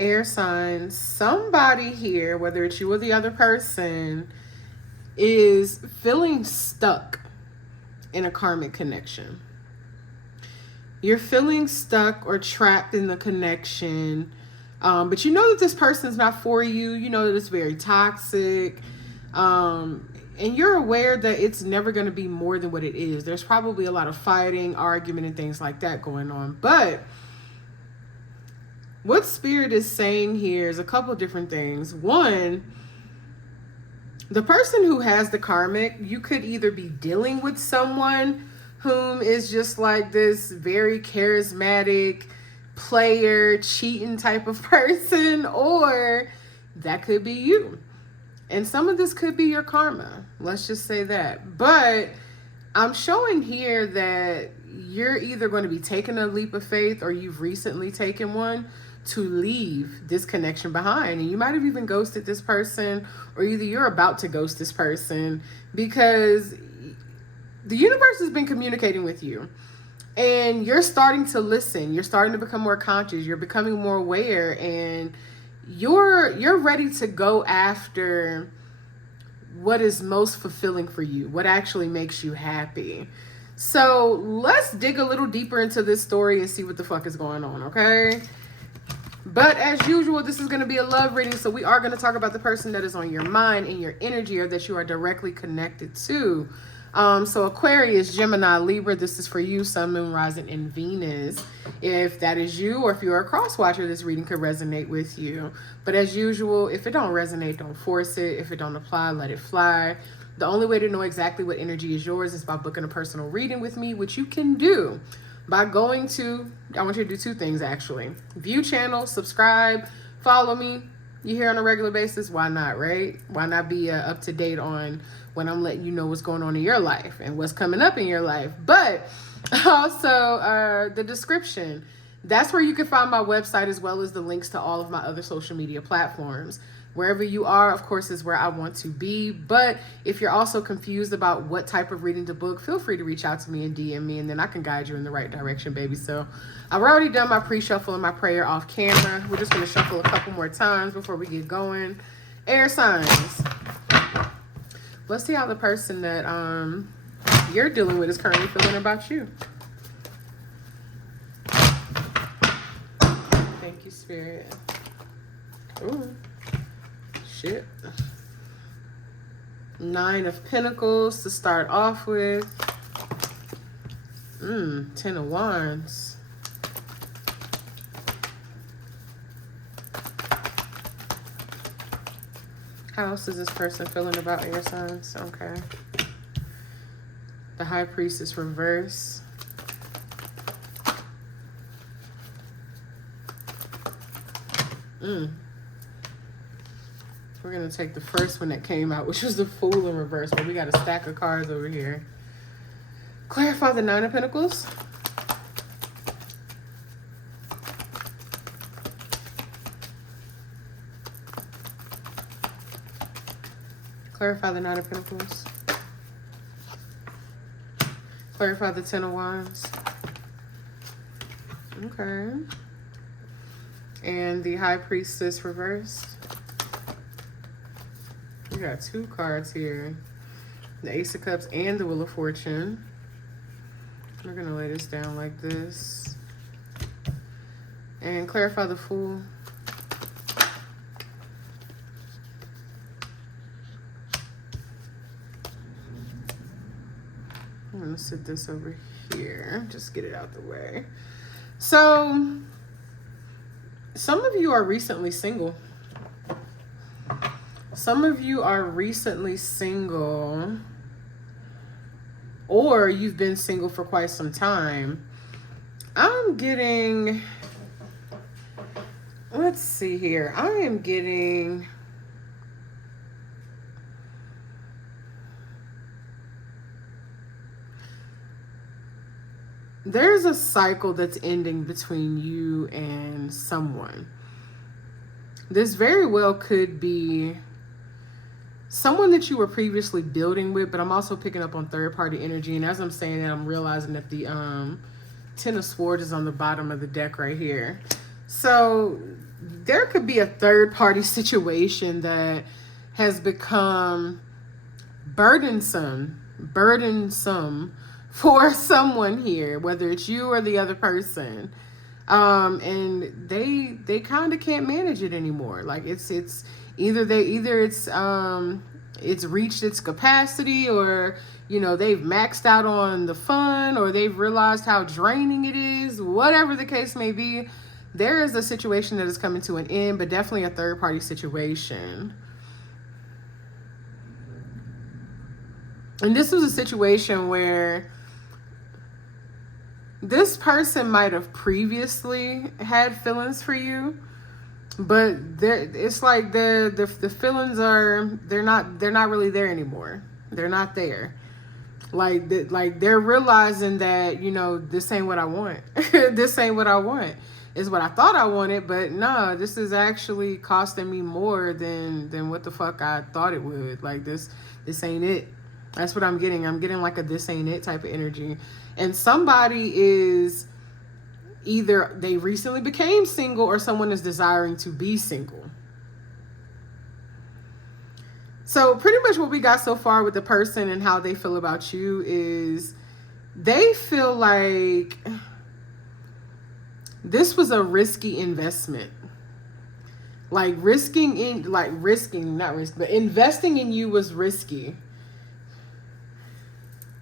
Air signs, somebody here, whether it's you or the other person, is feeling stuck in a karmic connection. You're feeling stuck or trapped in the connection, but you know that this person's not for you. You know that it's very toxic, and you're aware that it's never going to be more than what it is. There's probably a lot of fighting, argument, and things like that going on. But what Spirit is saying here is a couple of different things. One, the person who has the karmic, you could either be dealing with someone whom is just like this very charismatic player, cheating type of person, or that could be you. And some of this could be your karma. Let's just say that. But I'm showing here that you're either going to be taking a leap of faith or you've recently taken one to leave this connection behind. And you might have even ghosted this person, or either you're about to ghost this person, because the universe has been communicating with you and you're starting to listen. You're starting to become more conscious. You're becoming more aware, and you're ready to go after what is most fulfilling for you, what actually makes you happy. So let's dig a little deeper into this story and see what the fuck is going on, okay? But as usual, this is going to be a love reading, so we are going to talk about the person that is on your mind and your energy, or that you are directly connected to. So Aquarius, Gemini, Libra, this is for you, Sun, Moon, Rising, and Venus. If that is you, or if you're a cross watcher, this reading could resonate with you. But as usual, if it don't resonate, don't force it. If it don't apply, let it fly. The only way to know exactly what energy is yours is by booking a personal reading with me, which you can do by going to, I want you to do two things actually. View channel, subscribe, follow me. You here on a regular basis, why not, right? Why not be up to date on when I'm letting you know what's going on in your life and what's coming up in your life. But also the description, that's where you can find my website, as well as the links to all of my other social media platforms. Wherever you are, of course, is where I want to be. But if you're also confused about what type of reading to book, feel free to reach out to me and DM me, and then I can guide you in the right direction, baby. So I've already done my pre-shuffle and my prayer off camera. We're just going to shuffle a couple more times before we get going. Air signs. Let's see how the person that you're dealing with is currently feeling about you. Thank you, Spirit. Ooh. Shit. 9 of Pentacles to start off with. 10 of Wands. How else is this person feeling about air signs? Okay. The High Priestess reverse. We're going to take the first one that came out, which was the Fool in reverse, but we got a stack of cards over here. Clarify the 9 of Pentacles. Clarify the 9 of Pentacles. Clarify the 10 of Wands. Okay. And the High Priestess reversed. We got 2 cards here. The Ace of Cups and the Wheel of Fortune. We're going to lay this down like this. And clarify the Fool. I'm going to sit this over here. Just get it out the way. So, some of you are recently single. Some of you are recently single, or you've been single for quite some time. I'm getting, let's see here. I am getting, there's a cycle that's ending between you and someone. This very well could be someone that you were previously building with, but I'm also picking up on third-party energy. And as I'm saying that, I'm realizing that the 10 of Swords is on the bottom of the deck right here. So there could be a third party situation that has become burdensome for someone here, whether it's you or the other person. And they kind of can't manage it anymore. Like it's either it's reached its capacity, or they've maxed out on the fun, or they've realized how draining it is. Whatever the case may be, there is a situation that is coming to an end, but definitely a third party situation. And this was a situation where this person might have previously had feelings for you, but it's like the feelings they're not really there anymore. They're not there. Like they're realizing that this ain't what I want. This ain't what I want. It's what I thought I wanted, but no, this is actually costing me more than what the fuck I thought it would. Like this ain't it. That's what I'm getting. I'm getting like a this ain't it type of energy. And somebody is either they recently became single, or someone is desiring to be single. So pretty much what we got so far with the person and how they feel about you is they feel like this was a risky investment. Investing in you was risky.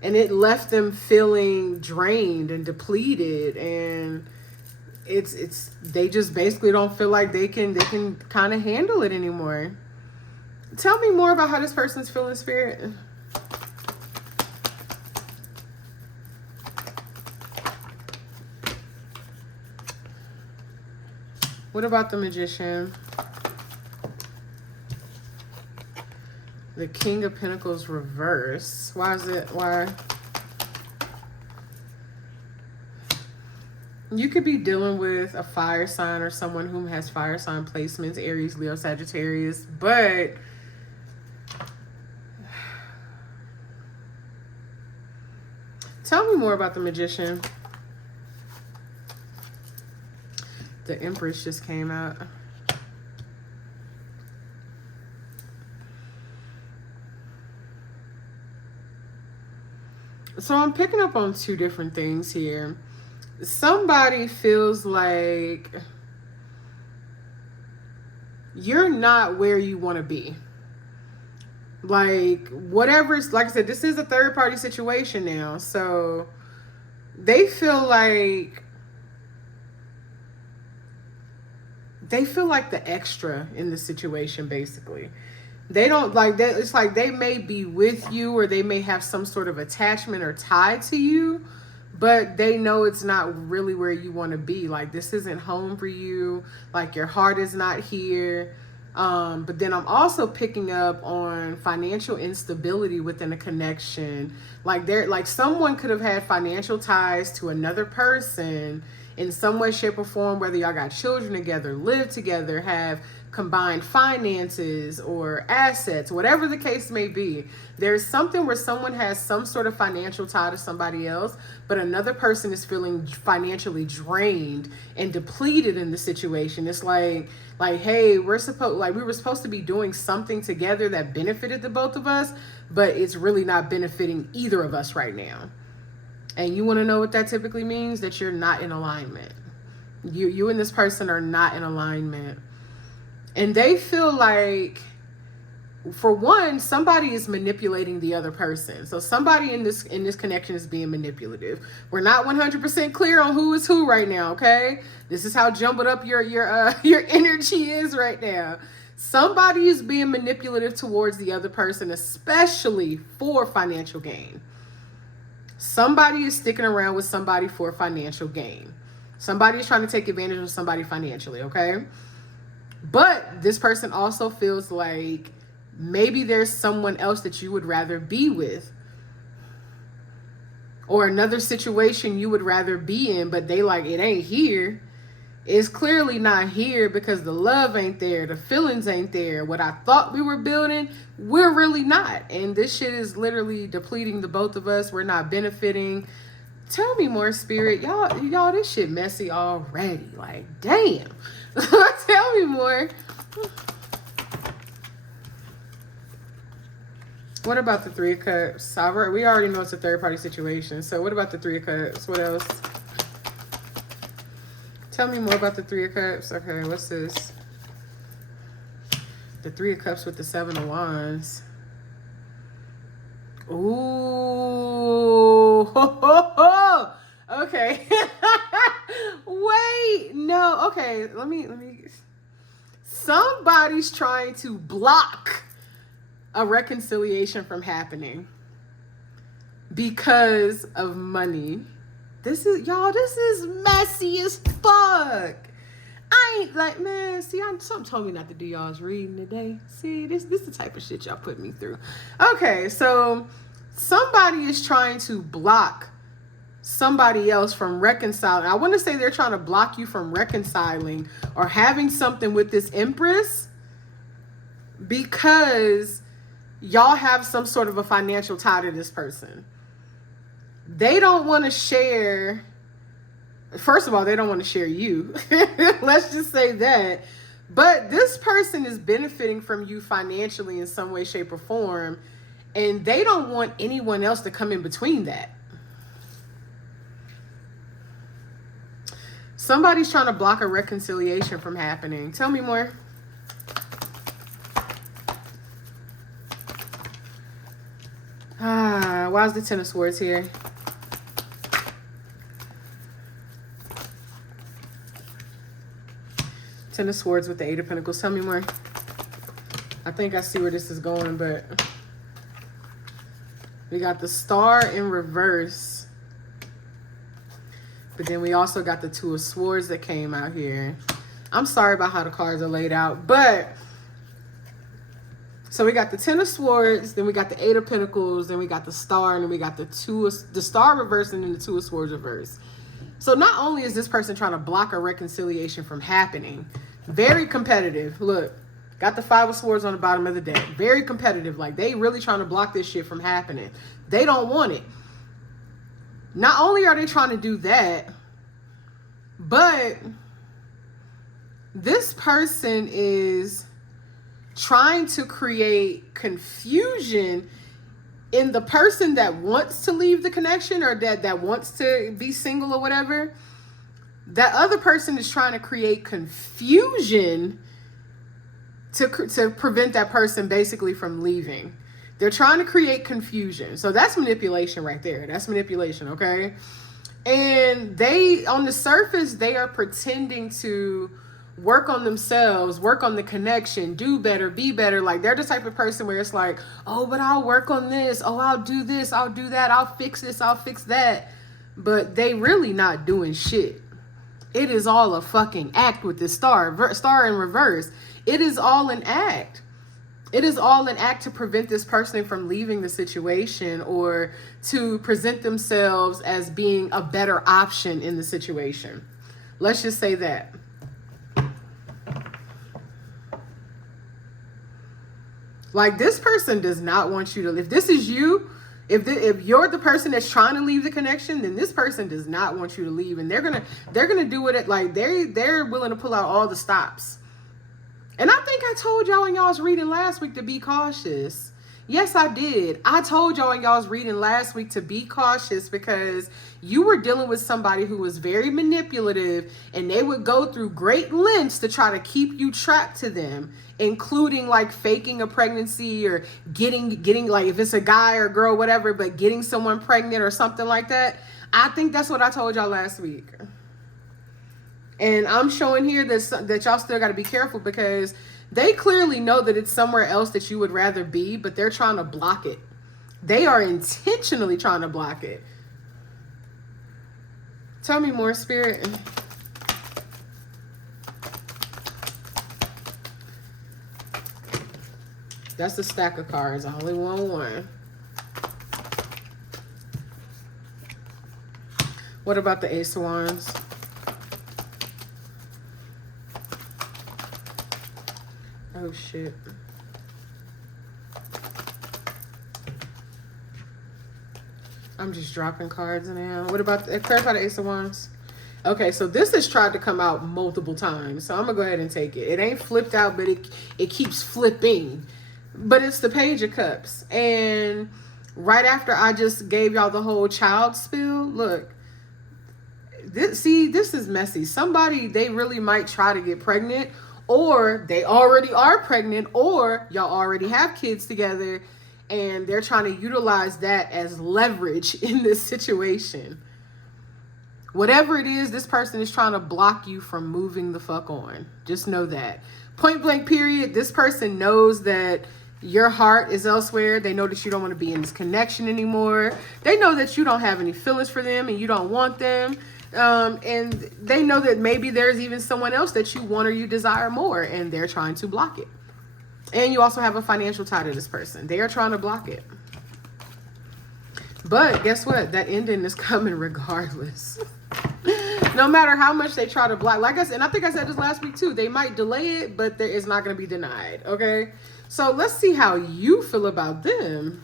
And it left them feeling drained and depleted, and they just basically don't feel like they can kind of handle it anymore. Tell me more about how this person's feeling, Spirit. What about the Magician? The King of Pentacles reverse. Why is it? Why? You could be dealing with a fire sign or someone who has fire sign placements, Aries, Leo, Sagittarius, but tell me more about the Magician. The Empress just came out. So I'm picking up on two different things here. Somebody feels like you're not where you want to be. Like whatever's, like I said, this is a third party situation now. So they feel like the extra in the situation, basically. They don't like that. It's like they may be with you, or they may have some sort of attachment or tie to you, but they know it's not really where you want to be. Like this isn't home for you. Like your heart is not here. But then I'm also picking up on financial instability within a connection. Like someone could have had financial ties to another person in some way, shape, or form, whether y'all got children together, live together, have combined finances or assets, whatever the case may be. There's something where someone has some sort of financial tie to somebody else, but another person is feeling financially drained and depleted in the situation. It's like, hey, we were supposed to be doing something together that benefited the both of us, but it's really not benefiting either of us right now. And you want to know what that typically means? That you're not in alignment. You and this person are not in alignment. And they feel like, for one, somebody is manipulating the other person. So somebody in this connection is being manipulative. We're not 100% clear on who is who right now, okay? This is how jumbled up your energy is right now. Somebody is being manipulative towards the other person, especially for financial gain. Somebody is sticking around with somebody for financial gain. Somebody is trying to take advantage of somebody financially, okay? But this person also feels like maybe there's someone else that you would rather be with, or another situation you would rather be in, but they like, it ain't here. It's clearly not here because the love ain't there. The feelings ain't there. What I thought we were building, we're really not. And this shit is literally depleting the both of us. We're not benefiting. Tell me more, Spirit. Y'all, this shit messy already. Like, damn. Tell me more. more. What about the Three of Cups? We already know it's a third-party situation. So what about the Three of Cups? What else? Tell me more about the Three of Cups. Okay, what's this? The Three of Cups with the Seven of Wands. Ooh. Okay. Wait. No. Okay. Let me. Somebody's trying to block a reconciliation from happening because of money. This is messy as fuck. I ain't like, man, see, something told me not to do y'all's reading today. See, this the type of shit y'all put me through. Okay, so somebody is trying to block somebody else from reconciling. I want to say they're trying to block you from reconciling or having something with this Empress because y'all have some sort of a financial tie to this person. They don't want to share. First of all, they don't want to share you. Let's just say that. But this person is benefiting from you financially in some way, shape, or form. And they don't want anyone else to come in between that. Somebody's trying to block a reconciliation from happening. Tell me more. Why is the Ten of Swords here? Ten of Swords with the Eight of Pentacles. Tell me more. I think I see where this is going, but we got the Star in reverse. But then we also got the Two of Swords that came out here. I'm sorry about how the cards are laid out, but so we got the Ten of Swords, then we got the Eight of Pentacles, then we got the Star, and then we got the Star reverse, and then the Two of Swords reverse. So not only is this person trying to block a reconciliation from happening, very competitive. Look, got the Five of Swords on the bottom of the deck. Very competitive. Like, they really trying to block this shit from happening. They don't want it. Not only are they trying to do that, but this person is trying to create confusion in the person that wants to leave the connection or that wants to be single or whatever. That other person is trying to create confusion to prevent that person basically from leaving. They're trying to create confusion. So that's manipulation right there. That's manipulation, okay? And they, on the surface, they are pretending to work on themselves, work on the connection, do better, be better. Like, they're the type of person where it's like, oh, but I'll work on this. Oh, I'll do this. I'll do that. I'll fix this. I'll fix that. But they really not doing shit. It is all a fucking act with this star in reverse. It is all an act. It is all an act to prevent this person from leaving the situation or to present themselves as being a better option in the situation. Let's just say that. Like, this person does not want you to, if this is you, if you're the person that's trying to leave the connection, then this person does not want you to leave. And they're gonna do it like they're willing to pull out all the stops. And I think I told y'all in y'all's reading last week to be cautious. Yes, I did. I told y'all in y'all's reading last week to be cautious because you were dealing with somebody who was very manipulative, and they would go through great lengths to try to keep you trapped to them, including like faking a pregnancy or getting like, if it's a guy or girl, whatever, but getting someone pregnant or something like that. I think that's what I told y'all last week. And I'm showing here that y'all still got to be careful because they clearly know that it's somewhere else that you would rather be, but they're trying to block it. They are intentionally trying to block it. Tell me more, Spirit. That's a stack of cards. I only want one. What about the Ace of Wands? Oh, shit. I'm just dropping cards now. What about clarify the Ace of Wands? Okay, so this has tried to come out multiple times. So I'm going to go ahead and take it. It ain't flipped out, but it keeps flipping. But it's the Page of Cups. And right after I just gave y'all the whole child spiel, look. This is messy. Somebody, they really might try to get pregnant, or they already are pregnant, or y'all already have kids together, and they're trying to utilize that as leverage in this situation. Whatever it is, this person is trying to block you from moving the fuck on. Just know that. Point blank period. This person knows that your heart is elsewhere. They know that you don't want to be in this connection anymore. They know that you don't have any feelings for them and you don't want them. And they know that maybe there's even someone else that you want or you desire more, and they're trying to block it. And you also have a financial tie to this person. They are trying to block it. But guess what? That ending is coming regardless. No matter how much they try to block. Like I said, and I think I said this last week too, they might delay it, but it's not going to be denied. Okay? So let's see how you feel about them.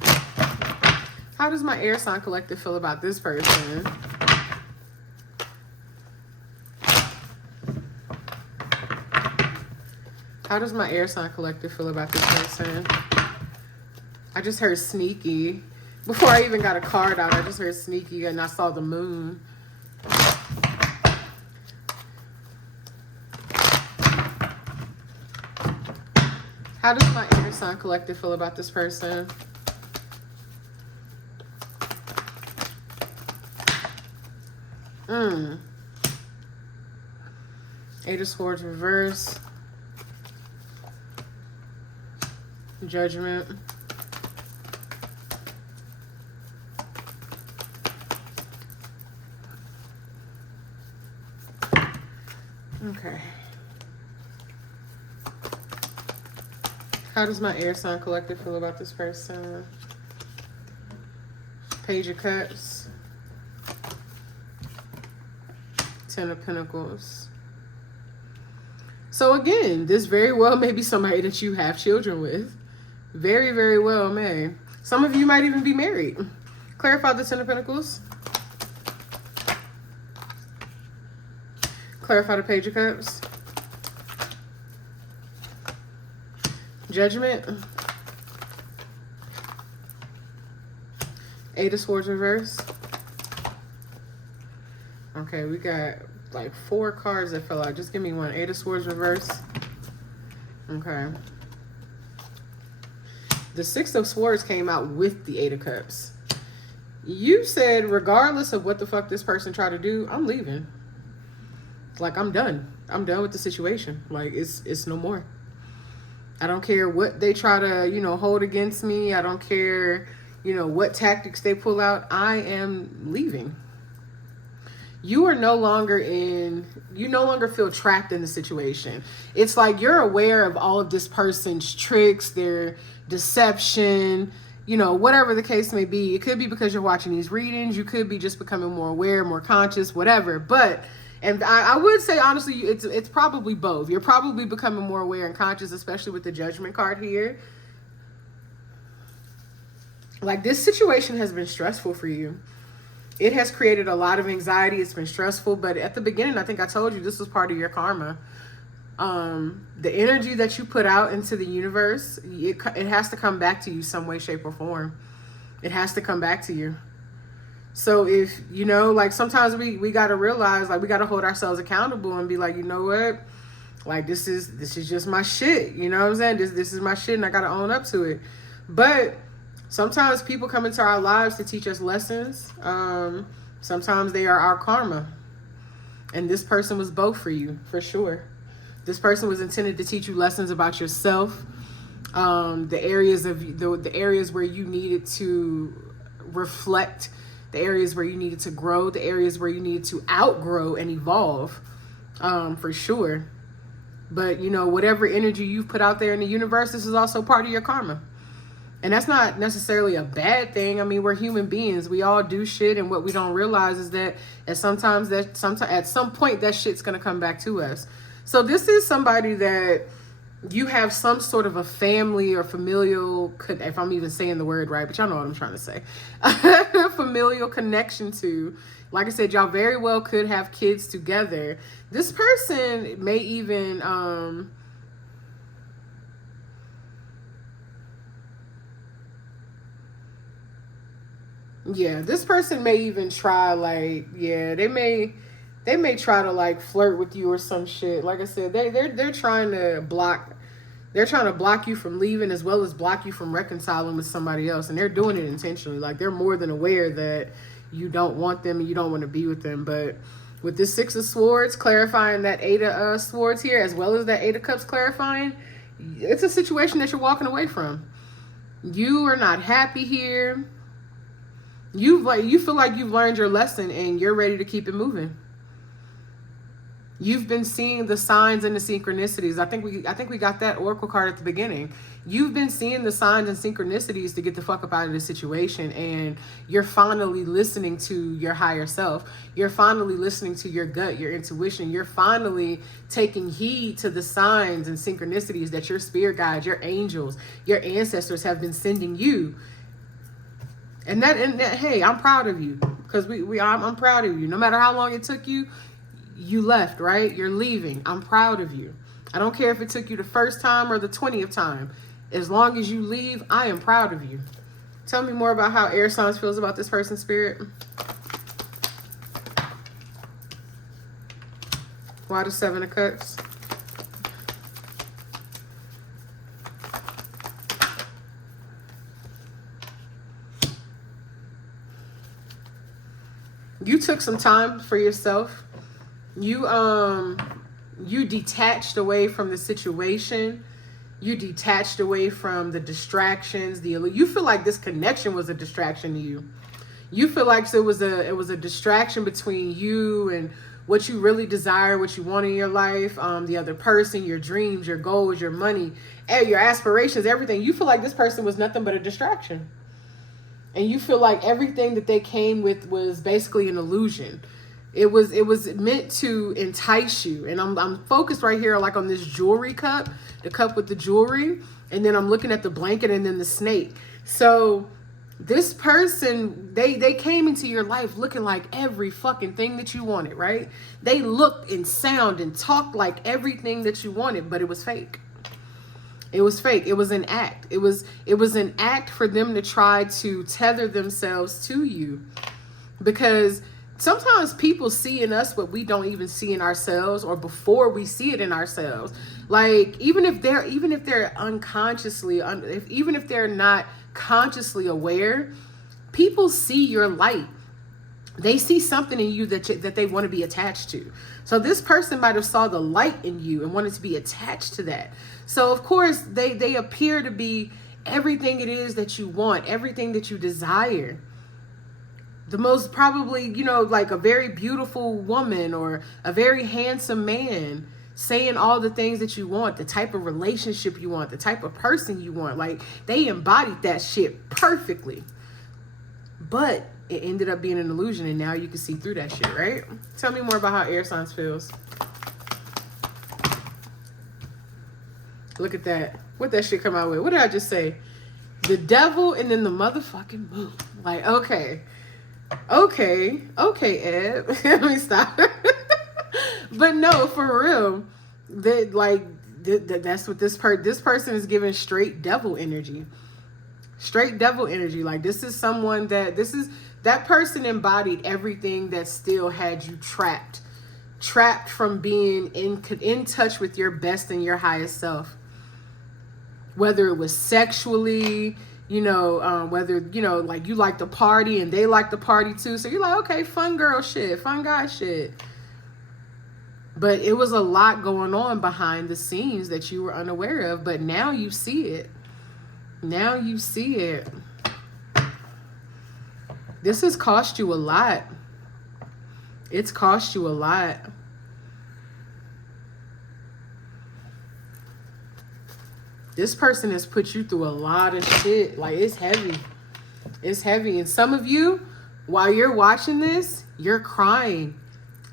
How does my air sign collective feel about this person? How does my air sign collective feel about this person? I just heard sneaky. Before I even got a card out, I just heard sneaky and I saw the moon. How does my air sign collective feel about this person? Eight of Swords reverse. Judgment. Okay. How does my air sign collective feel about this person? Page of Cups. Ten of Pentacles. So again, this very well may be somebody that you have children with. Very, very well may. Some of you might even be married. Clarify the Ten of Pentacles. Clarify the Page of Cups. Judgment. Eight of Swords reverse. Okay, we got like 4 cards that fell out. Just give me one. Eight of Swords reverse. Okay. The Six of Swords came out with the Eight of Cups. You said, regardless of what the fuck this person tried to do, I'm leaving. Like, I'm done. I'm done with the situation. Like, it's no more. I don't care what they try to, hold against me. I don't care, what tactics they pull out. I am leaving. You are no longer you no longer feel trapped in the situation. It's like you're aware of all of this person's tricks, their deception, whatever the case may be. It could be because you're watching these readings. You could be just becoming more aware, more conscious, whatever. But, and I would say, honestly, it's probably both. You're probably becoming more aware and conscious, especially with the Judgment card here. Like, this situation has been stressful for you. It has created a lot of anxiety. It's been stressful. But at the beginning, I think I told you this was part of your karma. The energy that you put out into the universe, it has to come back to you some way, shape, or form. It has to come back to you. So if, like sometimes we got to realize, like we got to hold ourselves accountable and be like, you know what? Like this is just my shit. You know what I'm saying? This is my shit and I got to own up to it. But sometimes people come into our lives to teach us lessons. Sometimes they are our karma. And this person was both for you, for sure. This person was intended to teach you lessons about yourself. The areas where you needed to reflect, the areas where you needed to grow, the areas where you needed to outgrow and evolve, for sure. But, whatever energy you've put out there in the universe, this is also part of your karma. And that's not necessarily a bad thing. I mean, we're human beings. We all do shit. And what we don't realize is that at some point, that shit's going to come back to us. So this is somebody that you have some sort of a family or familial, if I'm even saying the word right, but y'all know what I'm trying to say, familial connection to. Like I said, y'all very well could have kids together. This person may even, yeah, this person may even try, like, yeah, they may try to like flirt with you or some shit. Like I said, they're trying to block, they're trying to block you from leaving as well as block you from reconciling with somebody else, and they're doing it intentionally. Like, they're more than aware that you don't want them and you don't want to be with them. But with this Six of Swords clarifying that Eight of Swords here, as well as that Eight of Cups clarifying, it's a situation that you're walking away from. You are not happy here. You feel like you've learned your lesson and you're ready to keep it moving. You've been seeing the signs and the synchronicities. I think we got that oracle card at the beginning. You've been seeing the signs and synchronicities to get the fuck up out of this situation, and you're finally listening to your higher self. You're finally listening to your gut, your intuition. You're finally taking heed to the signs and synchronicities that your spirit guides, your angels, your ancestors have been sending you. And hey, I'm proud of you, because I'm proud of you. No matter how long it took you, you left, right? You're leaving. I'm proud of you. I don't care if it took you the first time or the 20th time. As long as you leave, I am proud of you. Tell me more about how air signs feels about this person's spirit. Why the Seven of Cups? You took some time for yourself. You detached away from the situation. You detached away from the distractions. You feel like this connection was a distraction to you. You feel like it was a distraction between you and what you really desire, what you want in your life, the other person, your dreams, your goals, your money, and your aspirations, everything. You feel like this person was nothing but a distraction. And you feel like everything that they came with was basically an illusion. It was meant to entice you. And I'm focused right here, like on this jewelry cup, the cup with the jewelry. And then I'm looking at the blanket and then the snake. So this person, they came into your life looking like every fucking thing that you wanted, right? They looked and sound and talked like everything that you wanted, but it was fake. It was fake. It was an act. It was an act for them to try to tether themselves to you. Because sometimes people see in us what we don't even see in ourselves, or before we see it in ourselves. Like, even if they're unconsciously, even if they're not consciously aware, people see your light. They see something in you that they want to be attached to. So this person might have saw the light in you and wanted to be attached to that. So of course they appear to be everything it is that you want, everything that you desire. The most probably, like a very beautiful woman or a very handsome man saying all the things that you want, the type of relationship you want, the type of person you want. Like, they embodied that shit perfectly. But it ended up being an illusion, and now you can see through that shit, right? Tell me more about how air signs feels. Look at that. What that shit come out with? What did I just say? The devil and then the motherfucking moon. Like, okay, Ed. Let me stop. But no, for real, that's what this person is giving straight devil energy. Straight devil energy. Like, this is someone that person embodied everything that still had you trapped from being in touch with your best and your highest self. Whether it was sexually, whether, like you like to party and they like to party too. So you're like, okay, fun girl shit, fun guy shit. But it was a lot going on behind the scenes that you were unaware of. But now you see it. Now you see it. This has cost you a lot. It's cost you a lot. This person has put you through a lot of shit. Like, it's heavy. It's heavy. And some of you, while you're watching this, you're crying.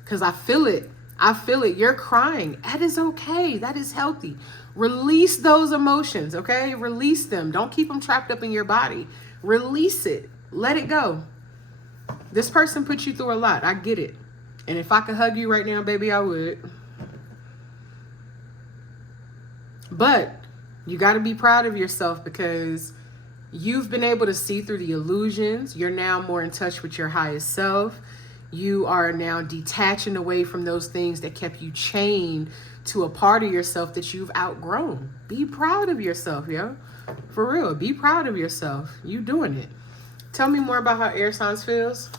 Because I feel it. I feel it. You're crying. That is okay. That is healthy. Release those emotions, okay? Release them. Don't keep them trapped up in your body. Release it. Let it go. This person put you through a lot. I get it. And if I could hug you right now, baby, I would. But you got to be proud of yourself because you've been able to see through the illusions. You're now more in touch with your highest self. You are now detaching away from those things that kept you chained to a part of yourself that you've outgrown. Be proud of yourself, yo. For real, be proud of yourself. You doing it. Tell me more about how air signs feels.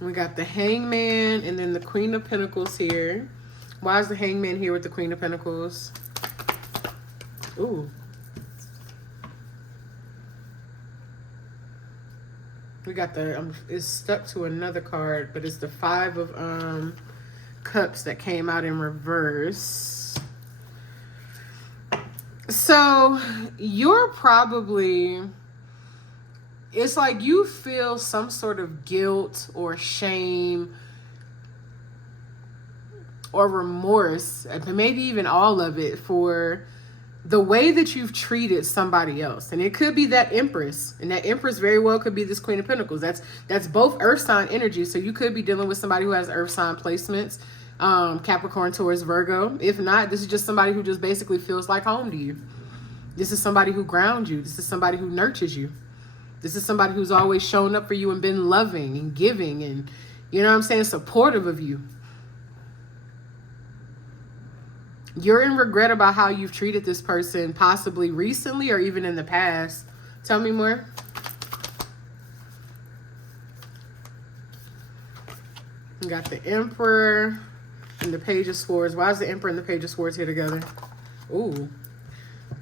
We got the Hangman and then the Queen of Pentacles here. Why is the Hangman here with the Queen of Pentacles? Ooh. We got the, it's stuck to another card, but it's the Five of Cups that came out in reverse. So you're probably, it's like you feel some sort of guilt or shame or remorse, maybe even all of it, for the way that you've treated somebody else. And it could be that Empress, and that Empress very well could be this Queen of Pentacles. That's both earth sign energy. So you could be dealing with somebody who has earth sign placements, Capricorn, Taurus, Virgo. If not, this is just somebody who just basically feels like home to you. This is somebody who grounds you. This is somebody who nurtures you. This is somebody who's always shown up for you and been loving and giving and, you know what I'm saying, supportive of you. You're in regret about how you've treated this person, possibly recently or even in the past. Tell me more. You got the Emperor and the Page of Swords. Why is the Emperor and the Page of Swords here together? Ooh.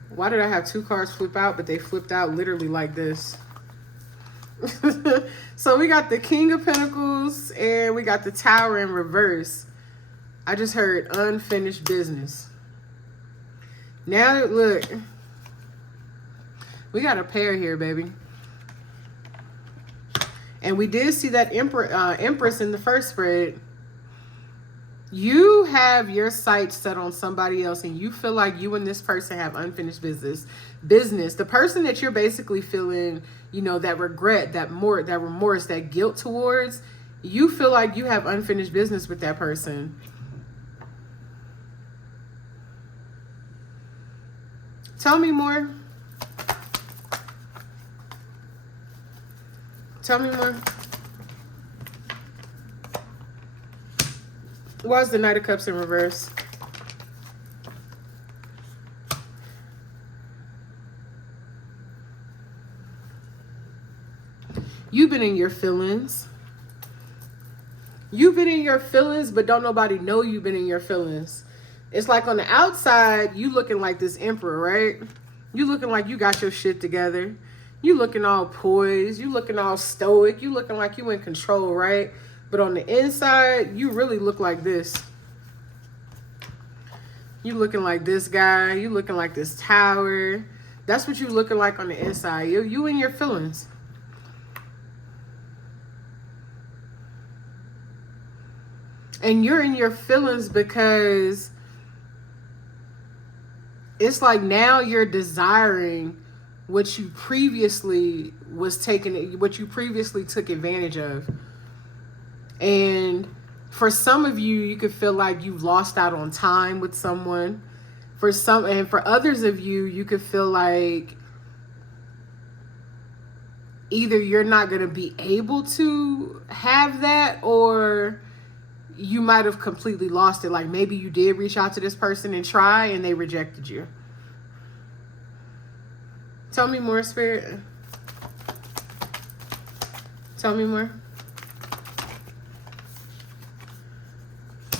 Why did I have two cards flip out, but they flipped out literally like this? So we got the King of Pentacles and we got the Tower in reverse. I just heard unfinished business. Now, look. We got a pair here, baby. And we did see that Empress in the first spread. You have your sights set on somebody else and you feel like you and this person have unfinished business. The person that you're basically feeling, you know, that regret, that remorse, that guilt towards, you feel like you have unfinished business with that person. Tell me more. Tell me more. Why is the Knight of Cups in reverse? You've been in your feelings. You've been in your feelings, but don't nobody know you've been in your feelings. It's like on the outside, you looking like this Emperor, right? You looking like you got your shit together. You looking all poised. You looking all stoic. You looking like you in control, right? But on the inside, you really look like this. You looking like this guy. You looking like this tower. That's what you looking like on the inside. You in your feelings. And you're in your feelings because it's like now you're desiring what you previously took advantage of. And for some of you, you could feel like you've lost out on time with someone. For others of you, you could feel like either you're not going to be able to have that, or you might have completely lost it. Like maybe you did reach out to this person and try and they rejected you. Tell me more, Spirit. Tell me more.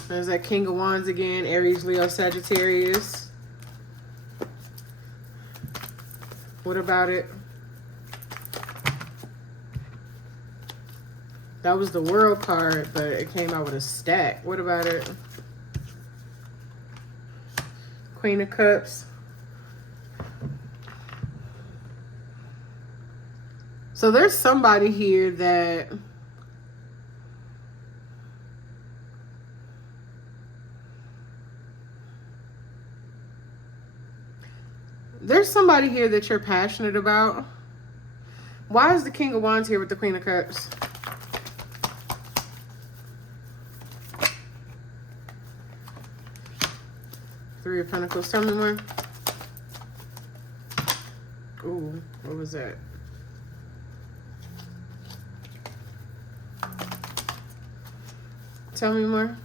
There's that King of Wands again. Aries, Leo, Sagittarius. What about it? That was the World card, but it came out with a stack. What about it? Queen of Cups. So there's somebody here that you're passionate about. Why is the King of Wands here with the Queen of Cups? Three of Pentacles. Tell me more. Ooh, what was that? Tell me more.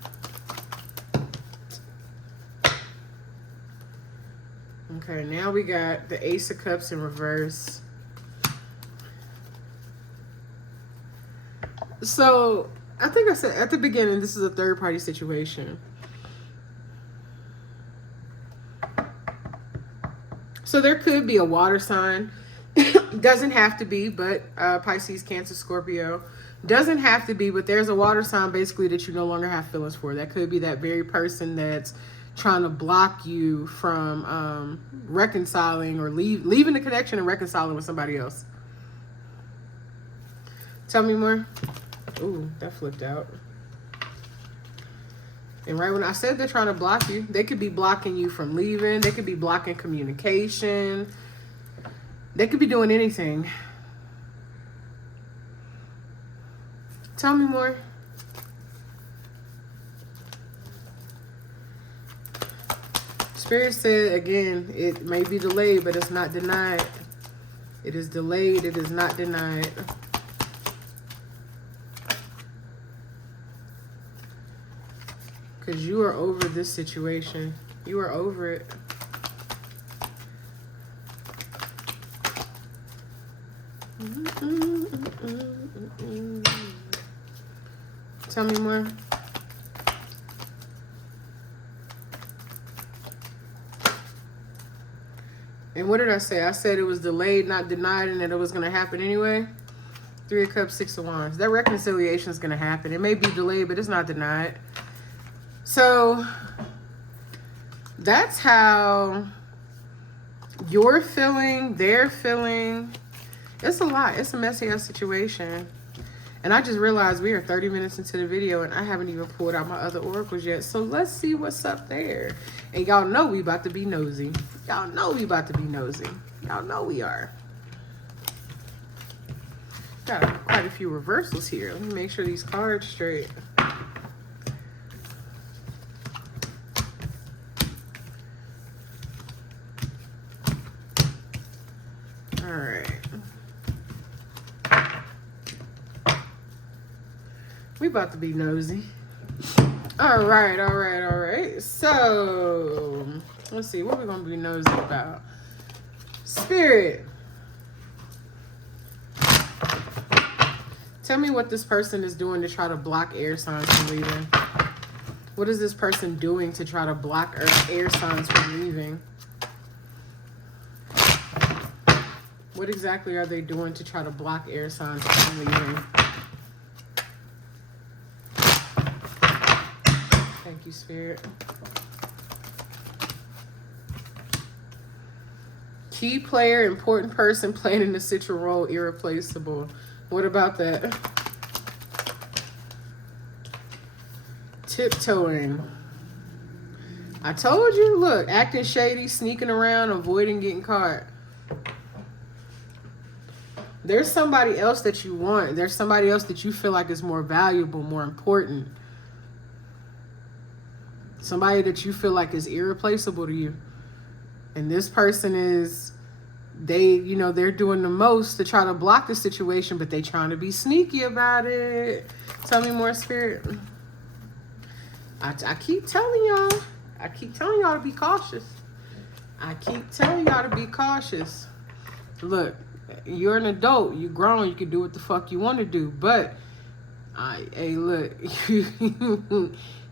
Okay, now we got the Ace of Cups in reverse. So, I think I said at the beginning, this is a third-party situation. So there could be a water sign. Doesn't have to be, but Pisces, Cancer, Scorpio. Doesn't have to be, but there's a water sign basically that you no longer have feelings for. That could be that very person that's trying to block you from reconciling or leaving the connection and reconciling with somebody else. Tell me more. Ooh, that flipped out. And right when I said they're trying to block you, they could be blocking you from leaving. They could be blocking communication. They could be doing anything. Tell me more. Spirit said, again, it may be delayed, but it's not denied. It is delayed. It is not denied. Because you are over this situation. You are over it. Tell me more. And what did I say? I said it was delayed, not denied, and that it was going to happen anyway. Three of Cups, Six of Wands. That reconciliation is going to happen. It may be delayed, but it's not denied. So that's how you're feeling, they're feeling. It's a lot. It's a messy ass situation. And I just realized we are 30 minutes into the video and I haven't even pulled out my other oracles yet. So let's see what's up there. And y'all know we about to be nosy. Y'all know we about to be nosy. Y'all know we are. Got quite a few reversals here. Let me make sure these cards straight. We about to be nosy. All right. So, let's see. What we're going to be nosy about? Spirit. Tell me what this person is doing to try to block air signs from leaving. What is this person doing to try to block air signs from leaving? What exactly are they doing to try to block air signs from leaving? Thank you, Spirit. Key player, important person playing in the central role, irreplaceable. What about that? Tiptoeing. I told you, look, acting shady, sneaking around, avoiding getting caught. There's somebody else that you want. There's somebody else that you feel like is more valuable, more important. Somebody that you feel like is irreplaceable to you. And this person is, they're doing the most to try to block the situation, but they trying to be sneaky about it. Tell me more, Spirit. I keep telling y'all. I keep telling y'all to be cautious. I keep telling y'all to be cautious. Look, you're an adult. You're grown. You can do what the fuck you want to do. But, hey, look.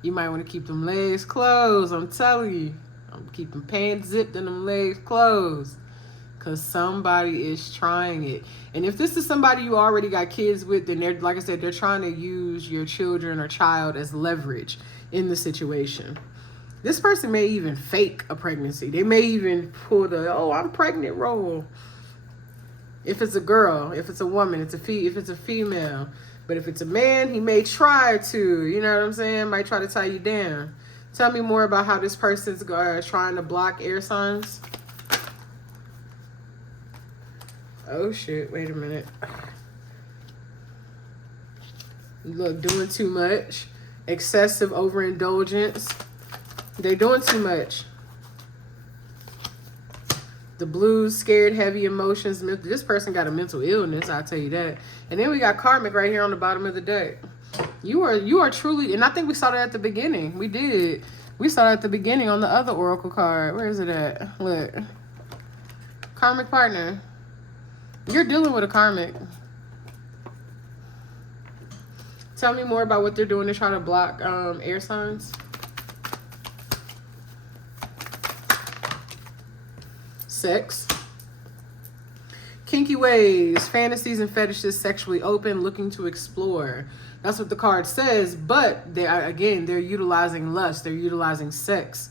You might want to keep them legs closed. I'm telling you. I'm keeping pants zipped and them legs closed. Because somebody is trying it. And if this is somebody you already got kids with, then they're, like I said, they're trying to use your children or child as leverage in the situation. This person may even fake a pregnancy. They may even pull the, oh, I'm pregnant role. If it's a girl, if it's a woman, if it's a female. But if it's a man, he may try to, you know what I'm saying? Might try to tie you down. Tell me more about how this person's trying to block air signs. Oh shit, wait a minute. Look, doing too much. Excessive overindulgence. They're doing too much. The blues, scared, heavy emotions. This person got a mental illness, I'll tell you that. And then we got karmic right here on the bottom of the deck. You are truly, and I think we saw that at the beginning. We did. We saw that at the beginning on the other oracle card. Where is it at? Look. Karmic partner. You're dealing with a karmic. Tell me more about what they're doing to try to block air signs. Sex. Kinky ways, fantasies and fetishes, sexually open, looking to explore. That's what the card says, but they're utilizing lust. They're utilizing sex.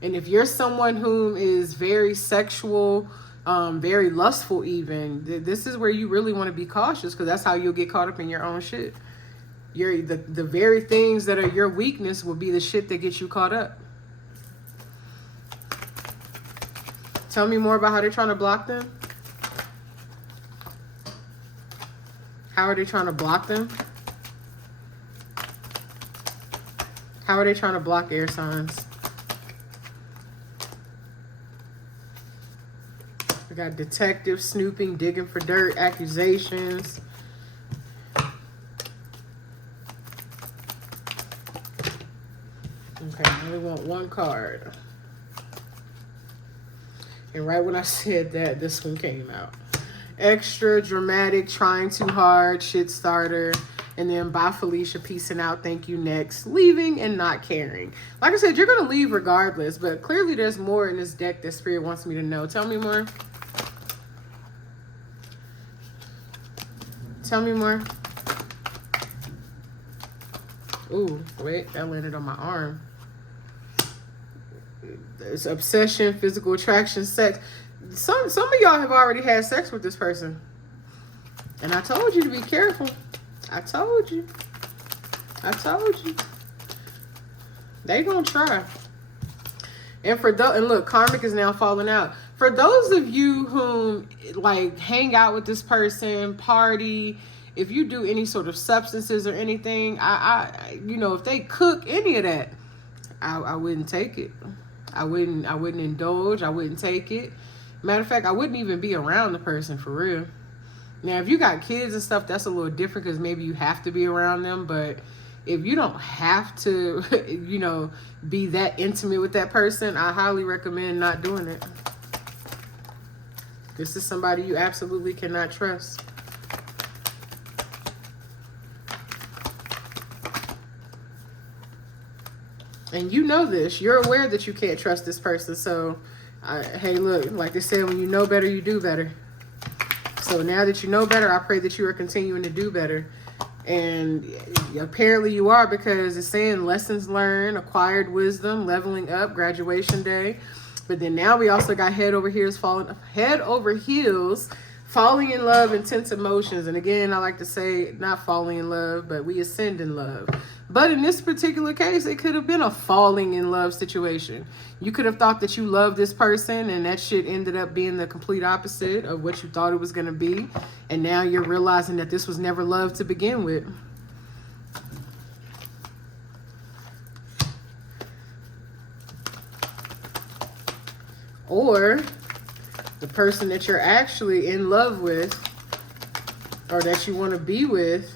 And if you're someone whom is very sexual, very lustful even, this is where you really want to be cautious, because that's how you'll get caught up in your own shit. The very things that are your weakness will be the shit that gets you caught up. Tell me more about how they're trying to block them. How are they trying to block them? How are they trying to block air signs? We got detective, snooping, digging for dirt, accusations. Okay, I only want one card. And right when I said that, this one came out. Extra dramatic, trying too hard, shit starter. And then bye Felicia, peacing out, thank you, next. Leaving and not caring. Like I said, you're going to leave regardless. But clearly there's more in this deck that Spirit wants me to know. Tell me more. Tell me more. Ooh, wait, that landed on my arm. There's obsession, physical attraction, sex. Some of y'all have already had sex with this person. And I told you to be careful. I told you. I told you. They gonna try. And look, karmic is now falling out. For those of you whom like hang out with this person, party, if you do any sort of substances or anything, I if they cook any of that, I wouldn't take it. I wouldn't indulge. I wouldn't take it. Matter of fact, I wouldn't even be around the person for real. Now, if you got kids and stuff, that's a little different because maybe you have to be around them. But if you don't have to, be that intimate with that person, I highly recommend not doing it. This is somebody you absolutely cannot trust. And you know this. You're aware that you can't trust this person. So, hey, look, like they said, when you know better, you do better. So now that you know better, I pray that you are continuing to do better. And apparently you are, because it's saying lessons learned, acquired wisdom, leveling up, graduation day. But then now we also got head over heels, falling in love, intense emotions. And again, I like to say not falling in love, but we ascend in love. But in this particular case, it could have been a falling in love situation. You could have thought that you loved this person and that shit ended up being the complete opposite of what you thought it was going to be. And now you're realizing that this was never love to begin with. Or the person that you're actually in love with or that you want to be with.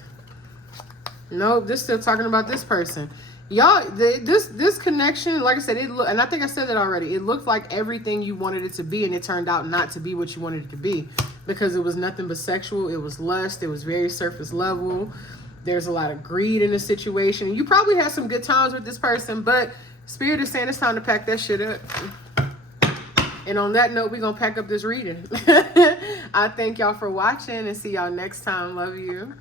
Nope, this still talking about this person. Y'all, this connection, like I said, and I think I said that already. It looked like everything you wanted it to be, and it turned out not to be what you wanted it to be, because it was nothing but sexual. It was lust. It was very surface level. There's a lot of greed in the situation. You probably had some good times with this person, but Spirit is saying it's time to pack that shit up. And on that note, we're going to pack up this reading. I thank y'all for watching and see y'all next time. Love you.